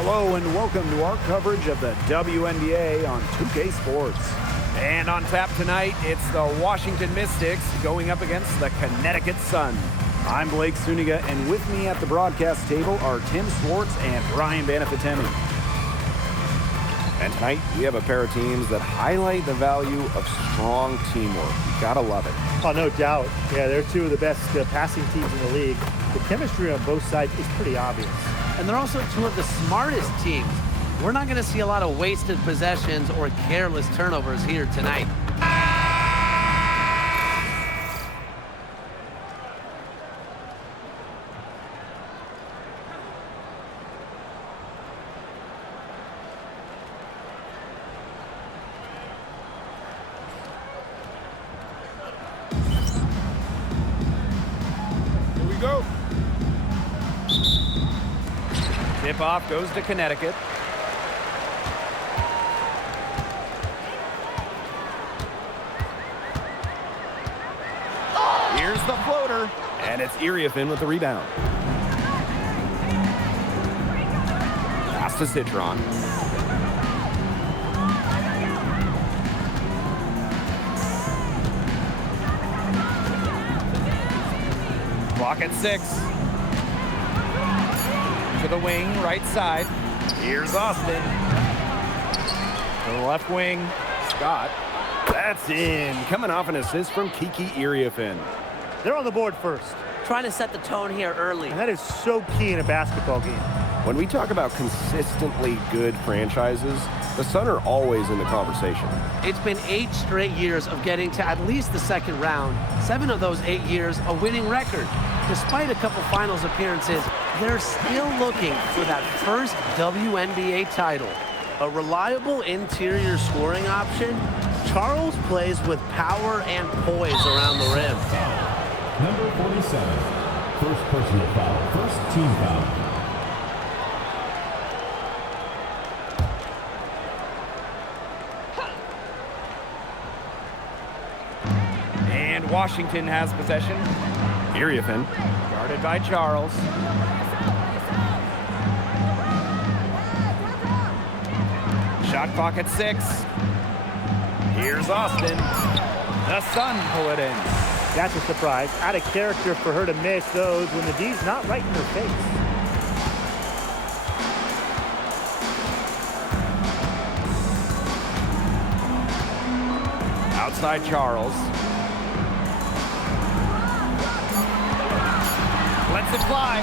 Hello and welcome to our coverage of the WNBA on 2K Sports. And on tap tonight, it's the Washington Mystics going up against the Connecticut Sun. I'm Blake Suniga, and with me at the broadcast table are Tim Swartz and Ryan Banafitemi. And tonight, we have a pair of teams that highlight the value of strong teamwork. You gotta love it. Oh, no doubt. Yeah, they're two of the best passing teams in the league. The chemistry on both sides is pretty obvious. And they're also two of the smartest teams. We're not going to see a lot of wasted possessions or careless turnovers here tonight. Here we go. Tip-off goes to Connecticut. Here's the floater, and it's Iriefin with the rebound. Pass to Citron. Clock at 6. To the wing, right side. Here's Austin. To the left wing, Scott. That's in. Coming off an assist from Kiki Iriefin. They're on the board first. Trying to set the tone here early. And that is so key in a basketball game. When we talk about consistently good franchises, the Sun are always in the conversation. It's been 8 straight years of getting to at least the second round. 7 of those 8 years, a winning record. Despite a couple finals appearances, they're still looking for that first WNBA title. A reliable interior scoring option, Charles plays with power and poise around the rim. Number 47, first personal foul, first team foul. And Washington has possession. Iriefin, guarded by Charles. Shot clock at 6. Here's Austin. The Sun pull it in. That's a surprise. Out of character for her to miss those when the D's not right in her face. Outside Charles. Lets it fly.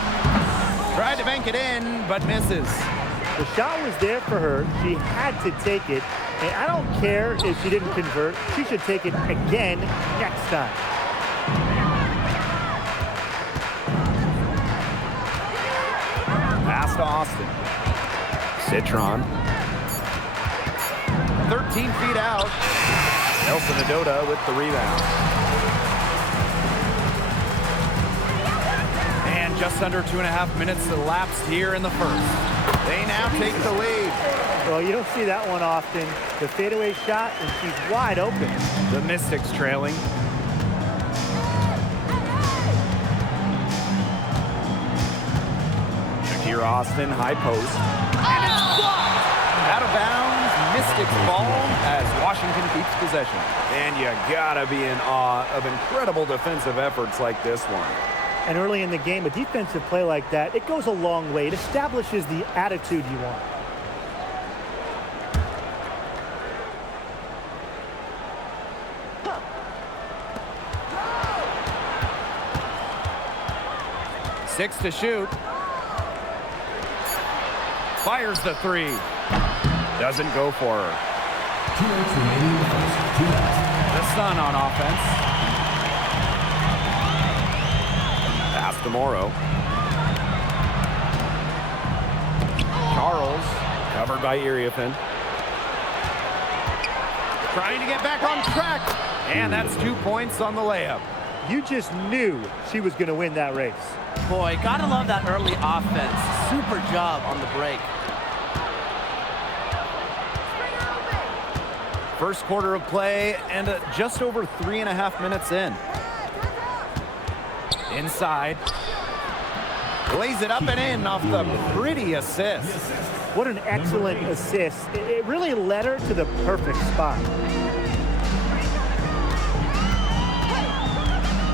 Tried to bank it in, but misses. The shot was there for her. She had to take it. And I don't care if she didn't convert. She should take it again next time. Pass to Austin. Citron. 13 feet out. Nelson Adota with the rebound. And just under 2.5 minutes elapsed here in the first. They now take the lead. Well, you don't see that one often. The fadeaway shot, and she's wide open. The Mystics trailing. Shakira Austin, high post. And it's blocked. Out of bounds, Mystics ball as Washington keeps possession. And you gotta be in awe of incredible defensive efforts like this one. And early in the game, a defensive play like that, it goes a long way. It establishes the attitude you want. Six to shoot. Fires the 3. Doesn't go for her. 2 minutes remaining in the first. 2 minutes. The Sun on offense. Pass to Morrow. Charles, covered by Iriefin. Trying to get back on track. And that's 2 points on the layup. You just knew she was going to win that race. Boy, gotta love that early offense. Super job on the break. First quarter of play and just over 3.5 minutes in. Inside. Lays it up and in off the pretty assist. What an excellent assist. It really led her to the perfect spot.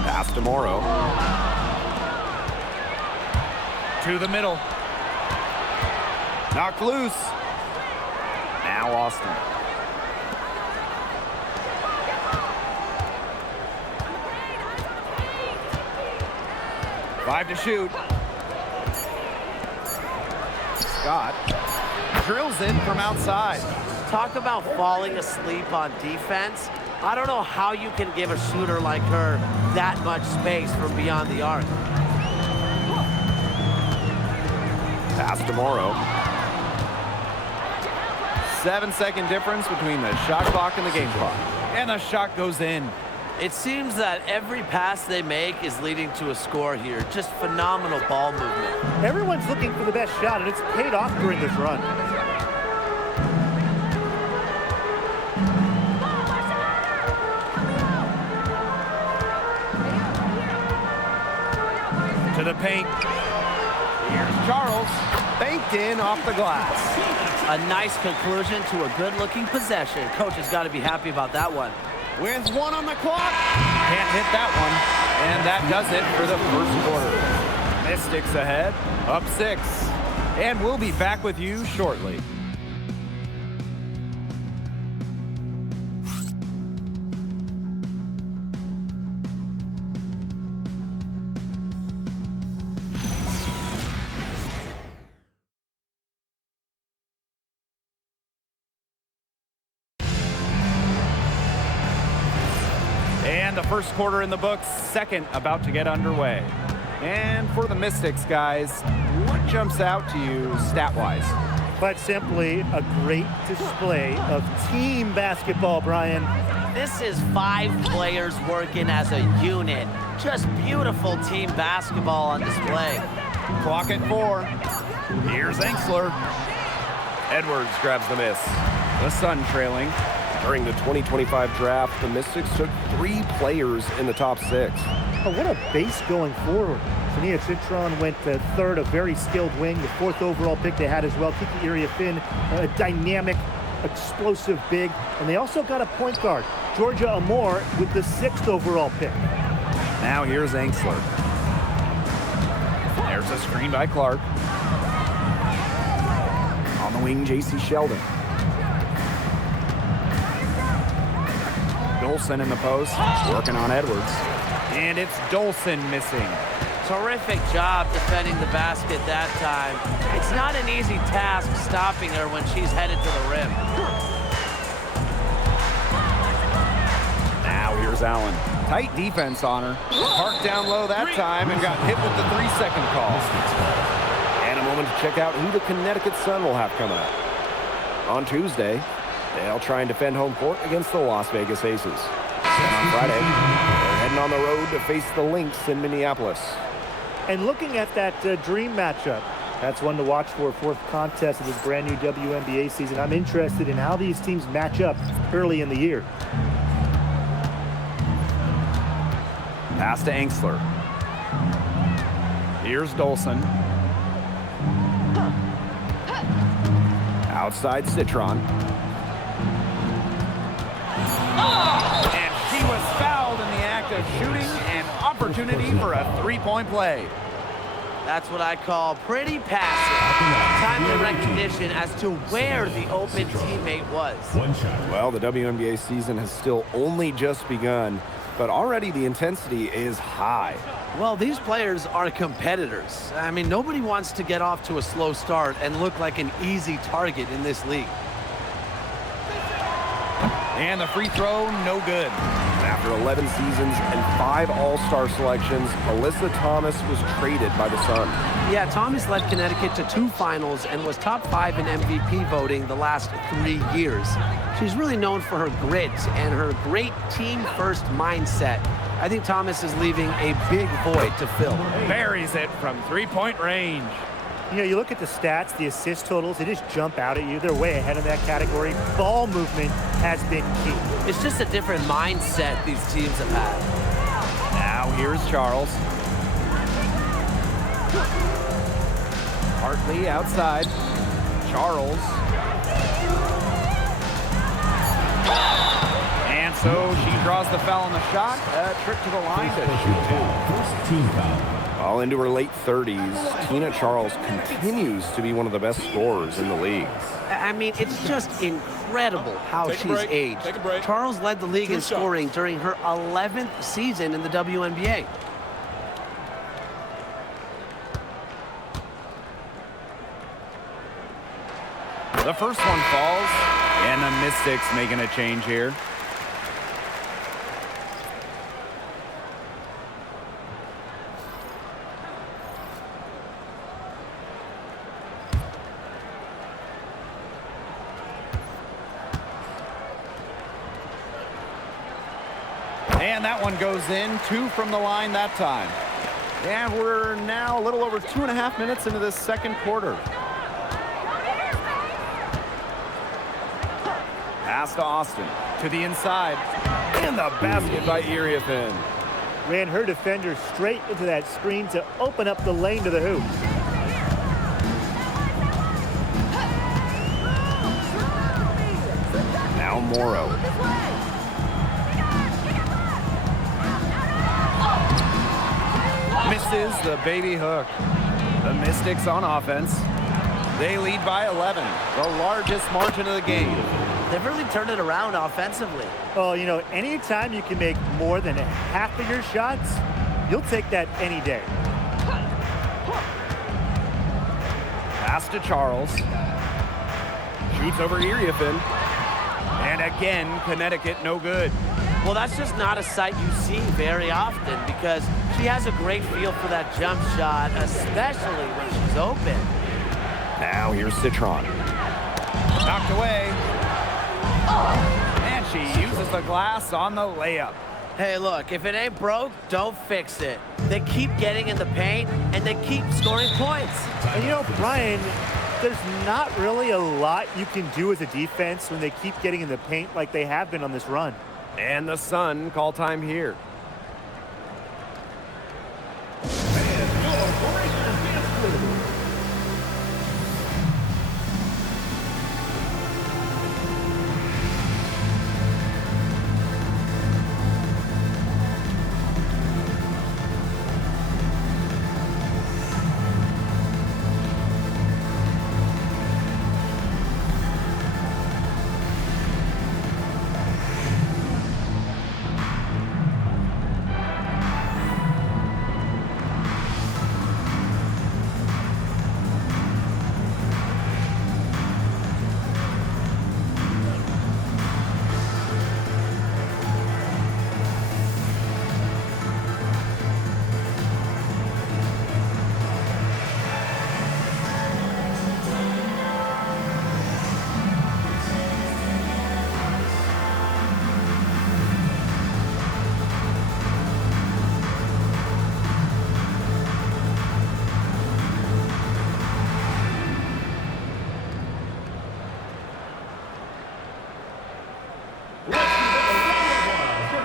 Pass to Morrow. To the middle. Knocked loose. Now Austin. Five to shoot. Scott drills it from outside. Talk about falling asleep on defense. I don't know how you can give a shooter like her that much space from beyond the arc. Pass to Morrow. 7-second difference between the shot clock and the game clock. And the shot goes in. It seems that every pass they make is leading to a score here. Just phenomenal ball movement. Everyone's looking for the best shot, and it's paid off during this run. To the paint. Here's Charles. Banked in off the glass. A nice conclusion to a good-looking possession. Coach has got to be happy about that one. With one on the clock. Can't hit that one. And that does it for the first quarter. Mystics ahead, up 6. And we'll be back with you shortly. And the first quarter in the books, second about to get underway. And for the Mystics, guys, what jumps out to you stat-wise? Quite simply, a great display of team basketball, Brian. This is 5 players working as a unit. Just beautiful team basketball on display. Clock at 4. Here's Enksler. Edwards grabs the miss. The Sun trailing. During the 2025 draft, the Mystics took 3 players in the top 6. Oh, what a base going forward. Shania Citron went third, a very skilled wing, the 4th overall pick they had as well. Kiki Iriafin, a dynamic, explosive big. And they also got a point guard, Georgia Amore, with the 6th overall pick. Now here's Enksler. There's a screen by Clark. On the wing, J.C. Sheldon. Dolson in the post, working on Edwards. And it's Dolson missing. Terrific job defending the basket that time. It's not an easy task stopping her when she's headed to the rim. Now here's Allen. Tight defense on her. Parked down low that time and got hit with the 3-second call. And a moment to check out who the Connecticut Sun will have coming up. On Tuesday, they'll try and defend home court against the Las Vegas Aces. And on Friday, they're heading on the road to face the Lynx in Minneapolis. And looking at that dream matchup, that's one to watch for 4th contest of this brand new WNBA season. I'm interested in how these teams match up early in the year. Pass to Enksler. Here's Dolson. Outside Citron. And she was fouled in the act of shooting, an opportunity for a 3-point play. That's what I call pretty passive. Time for recognition as to where the open teammate was. One shot. Well, the WNBA season has still only just begun, but already the intensity is high. Well, these players are competitors. I mean, nobody wants to get off to a slow start and look like an easy target in this league. And the free throw, no good. After 11 seasons and 5 All-Star selections, Alyssa Thomas was traded by the Sun. Yeah, Thomas led Connecticut to 2 finals and was top 5 in MVP voting the last 3 years. She's really known for her grit and her great team-first mindset. I think Thomas is leaving a big void to fill. Buries it from 3-point range. You know, you look at the stats, the assist totals, they just jump out at you. They're way ahead of that category. Ball movement has been key. It's just a different mindset these teams have had. Now here's Charles. Hartley outside. Charles. And so she draws the foul on the shot. A trip to the line to shoot two. First team foul. While into her late 30s, Tina Charles continues to be one of the best scorers in the league. I mean, it's just incredible how she's aged. Charles led the league in scoring during her 11th season in the WNBA. The first one falls, and the Mystics making a change here. And that one goes in, 2 from the line that time. And we're now a little over 2.5 minutes into this second quarter. Pass to Austin, to the inside, and the basket by Iriafin. Ran her defender straight into that screen to open up the lane to the hoop. Now Morrow. Misses the baby hook. The Mystics on offense. They lead by 11, the largest margin of the game. They've really turned it around offensively. Oh, you know, anytime you can make more than half of your shots, you'll take that any day. Pass to Charles. Shoots over Iriafin. And again, Connecticut no good. Well, that's just not a sight you see very often because she has a great feel for that jump shot, especially when she's open. Now here's Citron. Knocked away. And she uses the glass on the layup. Hey, look, if it ain't broke, don't fix it. They keep getting in the paint, and they keep scoring points. And you know, Brian, there's not really a lot you can do as a defense when they keep getting in the paint like they have been on this run. And the Sun call time here.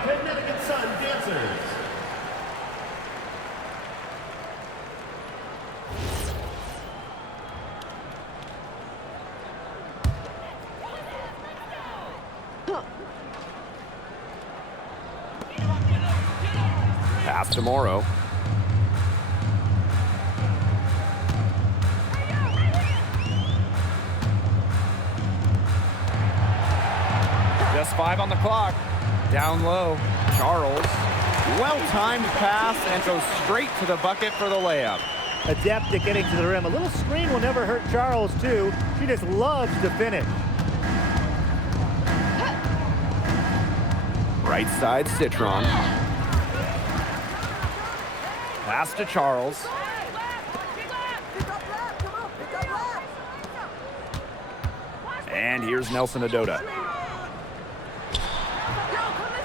Connecticut Sun dancers. Pass to Morrow. Just 5 on the clock. Down low. Charles. Well-timed pass and goes straight to the bucket for the layup. Adept at getting to the rim. A little screen will never hurt Charles, too. She just loves to finish. Right side, Citron. Pass to Charles. And here's Nelson Adota.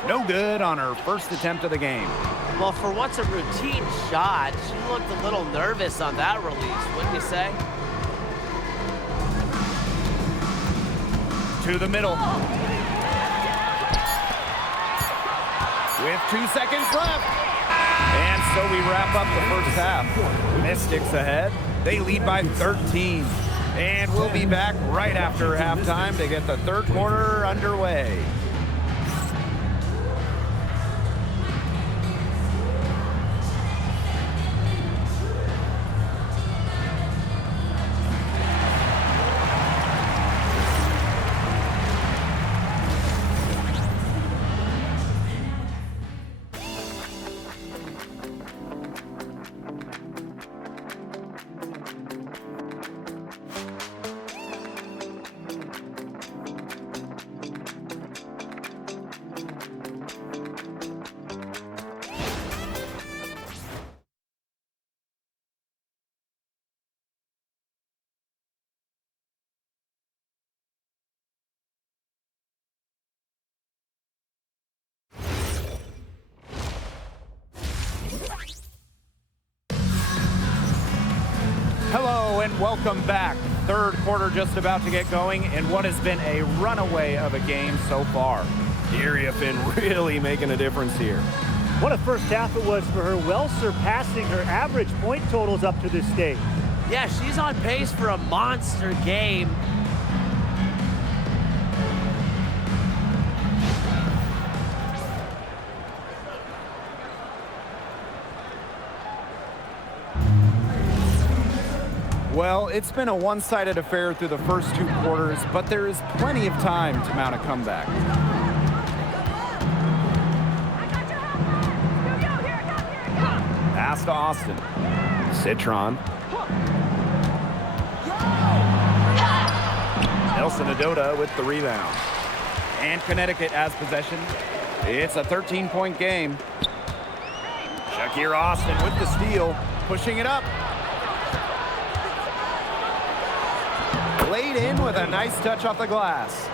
No good on her first attempt of the game. Well, for what's a routine shot, she looked a little nervous on that release, wouldn't you say? To the middle. With 2 seconds left. And so we wrap up the first half. Mystics ahead They lead by 13. And we'll be back right after halftime to get the third quarter underway. Hello and welcome back. Third quarter just about to get going in what has been a runaway of a game so far. Erie Finn really making a difference here. What a first half it was for her, well surpassing her average point totals up to this stage. Yeah, she's on pace for a monster game. Well, it's been a one-sided affair through the first two quarters, but there is plenty of time to mount a comeback. Pass to Austin. Citron. Nelson Adota with the rebound. And Connecticut has possession. It's a 13-point game. Shakir Austin with the steal, pushing it up. Laid in with a nice touch off the glass.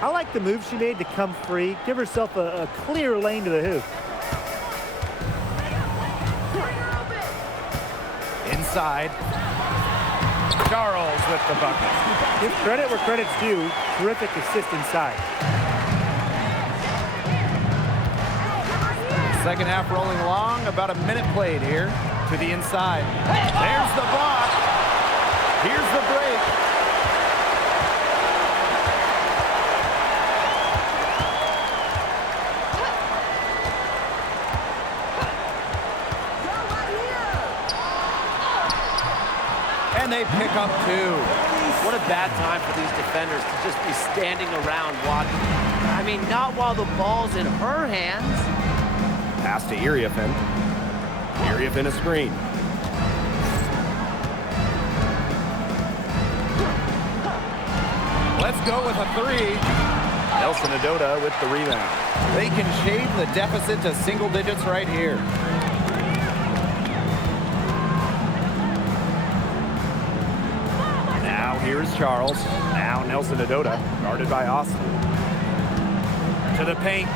I like the move she made to come free, give herself a clear lane to the hoop. Inside. Charles with the bucket. Give credit where credit's due. Terrific assist inside. Second half rolling along. About a minute played here to the inside. There's the block. Here's the break. And they pick up two. What a bad time for these defenders to just be standing around watching. I mean, not while the ball's in her hands. Pass to Erie Finn. Erie Finn a screen. Let's go with a three. Nelson Adota with the rebound. They can shave the deficit to single digits right here. Here's Charles. Now Nelson Adota, guarded by Austin. To the paint.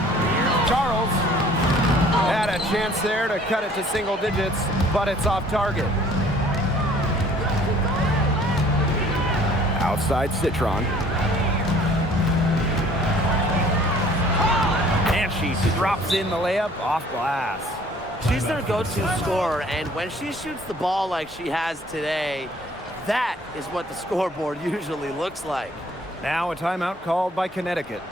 Charles had a chance there to cut it to single digits, but it's off target. Outside Citron. And she drops in the layup off glass. She's their go-to scorer, and when she shoots the ball like she has today, that is what the scoreboard usually looks like. Now a timeout called by Connecticut.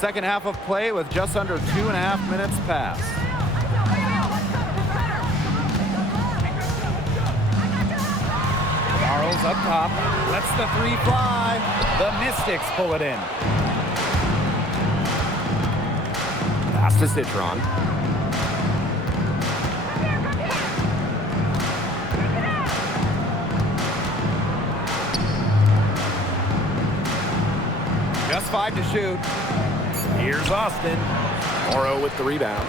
Second half of play with just under 2.5 minutes passed. Charles up top, lets the three fly. The Mystics pull it in. Pass to Citron. Just 5 to shoot. Here's Austin. Morrow with the rebound.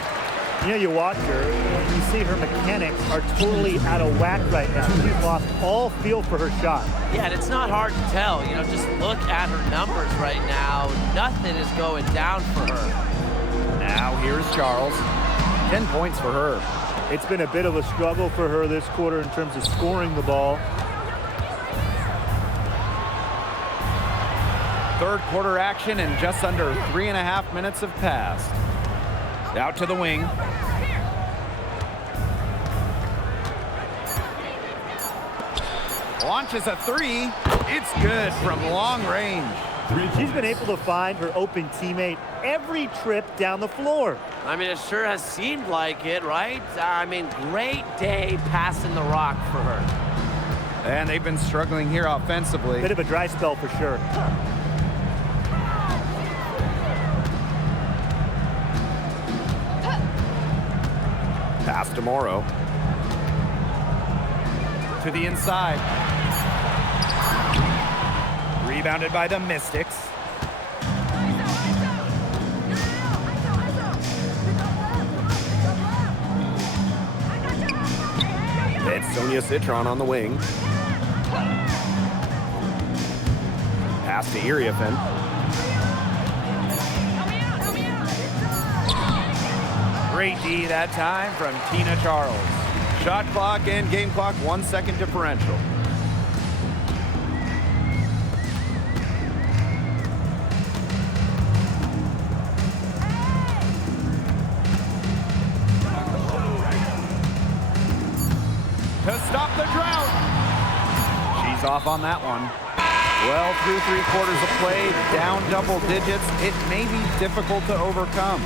You know, you watch her, and you see her mechanics are totally out of whack right now. She's lost all feel for her shot. Yeah, and it's not hard to tell. You know, just look at her numbers right now. Nothing is going down for her. Now here's Charles. 10 points for her. It's been a bit of a struggle for her this quarter in terms of scoring the ball. Third quarter action and just under 3.5 minutes have passed. Out to the wing. Launches a three. It's good from long range. She's been able to find her open teammate every trip down the floor. I mean, it sure has seemed like it, right? I mean, great day passing the rock for her. And they've been struggling here offensively. Bit of a dry spell for sure. Pass to Morrow. To the inside. Rebounded by the Mystics. It's Sonia Citron on the wing. Pass to Iriafen. Great D that time from Tina Charles. Shot clock and game clock 1 second differential. To stop the drought. She's off on that one. Well, through 3/4 of play, down double digits, it may be difficult to overcome.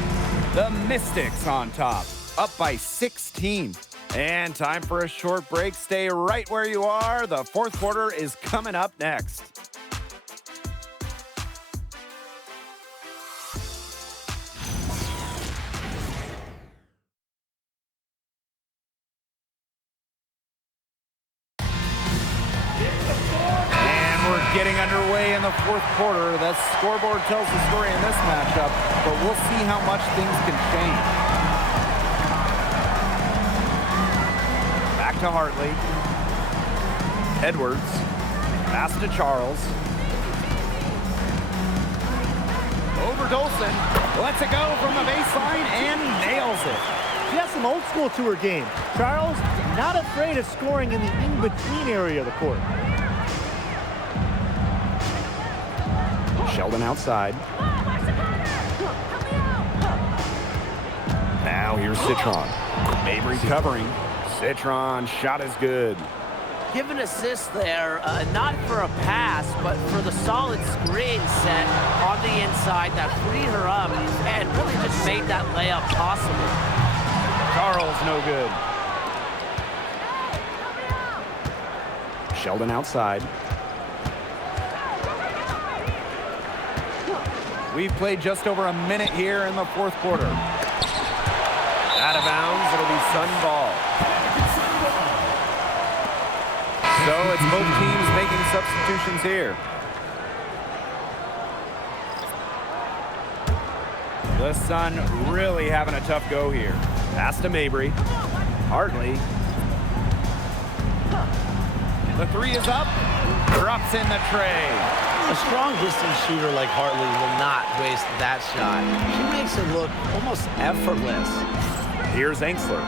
The Mystics on top, up by 16. And time for a short break. Stay right where you are. The fourth quarter is coming up next. Getting underway in the fourth quarter. The scoreboard tells the story in this matchup, but we'll see how much things can change. Back to Hartley. Edwards. Pass to Charles. Over Dolson. Lets it go from the baseline and nails it. She has some old school to her game. Charles, not afraid of scoring in the in-between area of the court. Sheldon outside. Now here's Citron. Mabry covering. Citron shot is good. Give an assist there, not for a pass, but for the solid screen set on the inside that freed her up and really just made that layup possible. Charles no good. Sheldon outside. We've played just over a minute here in the fourth quarter. Out of bounds, it'll be Sun ball. So it's both teams making substitutions here. The Sun really having a tough go here. Pass to Mabry. Hartley. The three is up. Drops in the tray. A strong distance shooter like Hartley will not waste that shot. She makes it look almost effortless. Here's Enksler.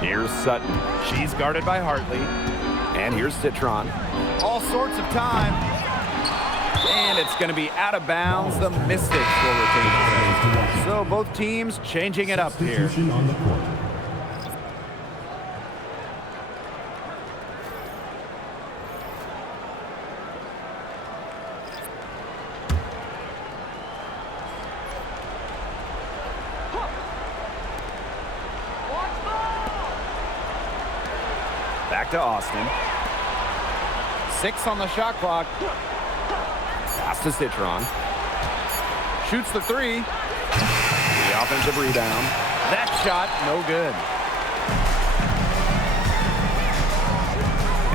Here's Sutton. She's guarded by Hartley. And here's Citron. All sorts of time. And it's going to be out of bounds. The Mystics will retain it. So both teams changing it up here. Substitution on the court. back to Austin. 6 on the shot clock. Pass to Citron. Shoots the 3. The offensive rebound. That shot, no good.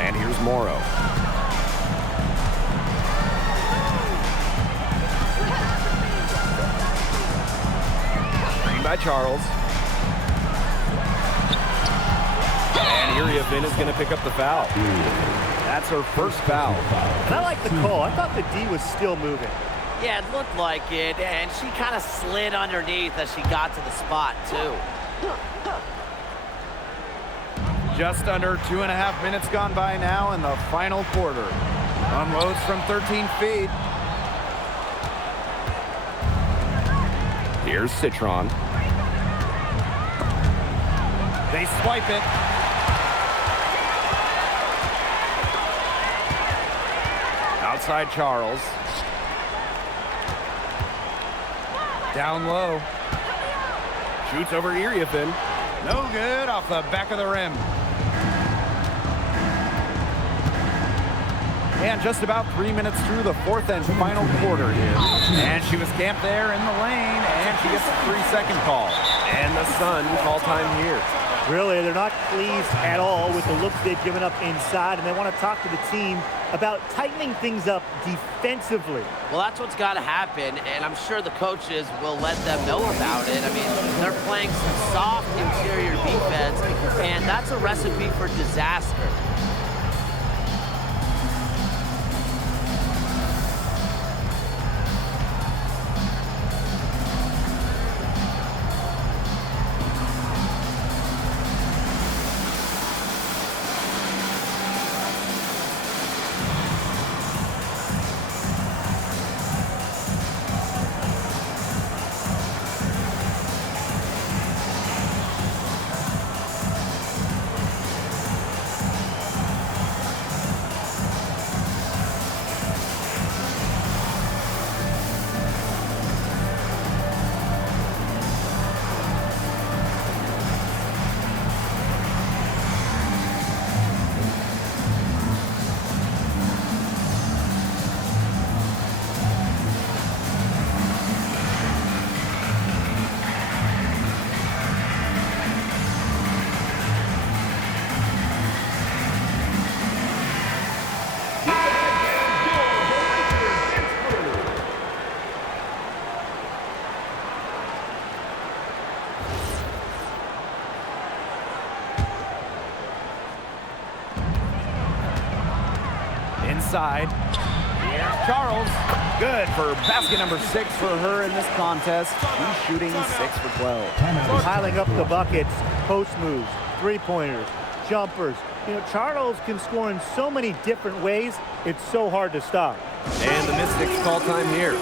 And here's Morrow. Screen by Charles. And Iriafin is going to pick up the foul. That's her first foul. And I like the call. I thought the D was still moving. Yeah, it looked like it, and she kind of slid underneath as she got to the spot, too. Just under 2.5 minutes gone by now in the final quarter. Unloads from 13 feet. Here's Citron. They swipe it. Outside Charles. Down low. Shoots over Iriafin. No good, off the back of the rim. And just about 3 minutes through the fourth and final quarter here. And she was camped there in the lane, and she gets a 3-second call. And the Sun call time here. Really, they're not pleased at all with the looks they've given up inside, and they want to talk to the team about tightening things up defensively. Well, that's what's got to happen, and I'm sure the coaches will let them know about it. I mean, they're playing some soft interior defense, and that's a recipe for disaster. Inside. Here's Charles. Good for basket number 6 for her in this contest. She's shooting 6 for 12. Piling up the buckets, post moves, three-pointers, jumpers. You know, Charles can score in so many different ways, it's so hard to stop. And the Mystics call time here.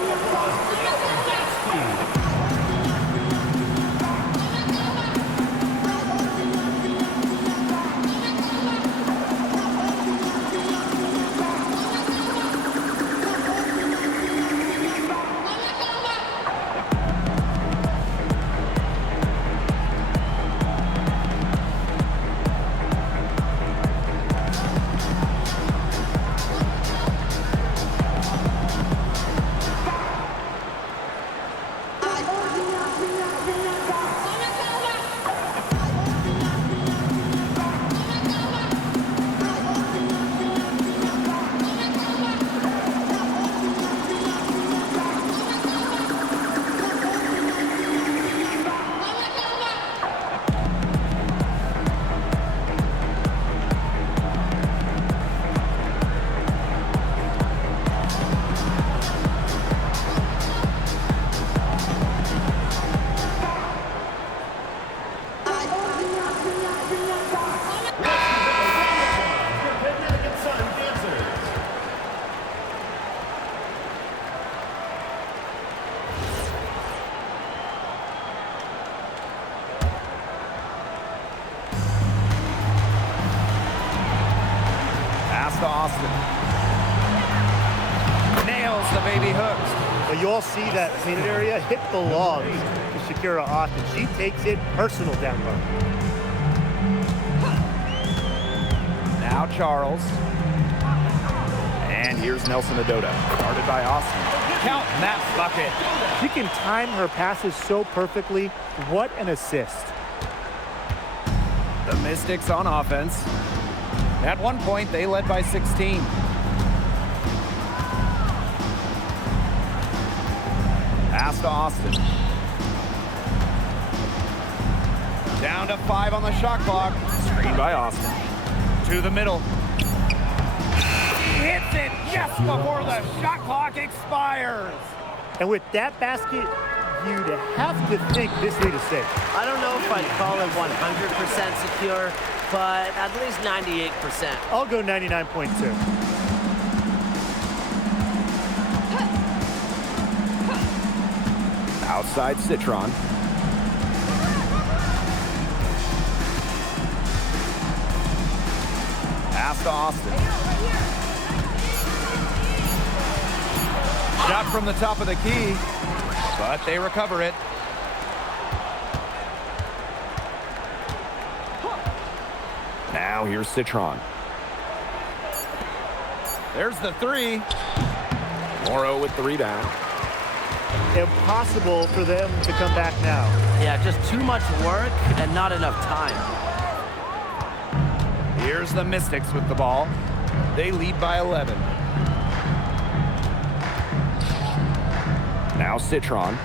To Austin. Nails the baby hooks. But you all see that painted area hit the logs to Shakira Austin. She takes it personal down low. Now Charles. And here's Nelson Adota. Guarded by Austin. Count that bucket. She can time her passes so perfectly. What an assist. The Mystics on offense. At one point, they led by 16. Pass to Austin. Down to 5 on the shot clock. Screen by Austin. To the middle. Hits it just before the shot clock expires. And with that basket, you'd have to think this lead is safe. I don't know if I'd call it 100% secure, but at least 98%. I'll go 99.2. Outside Citron. Pass to Austin. Shot from the top of the key, but they recover it. Now here's Citron. There's the 3. Morrow with the rebound. Impossible for them to come back now. Yeah, just too much work and not enough time. Here's the Mystics with the ball. They lead by 11. Now Citron.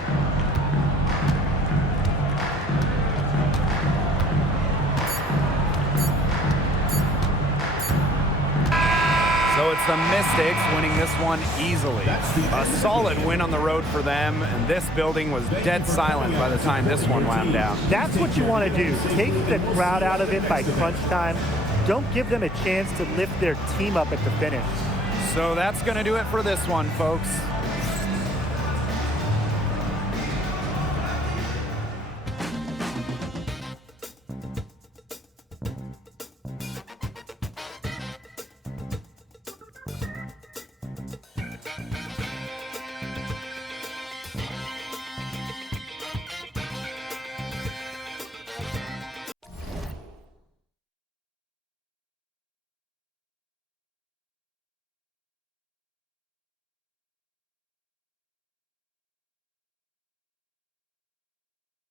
So it's the Mystics winning this one easily. A solid win on the road for them, and this building was dead silent by the time this one wound down. That's what you want to do. Take the crowd out of it by crunch time. Don't give them a chance to lift their team up at the finish. So that's going to do it for this one, folks.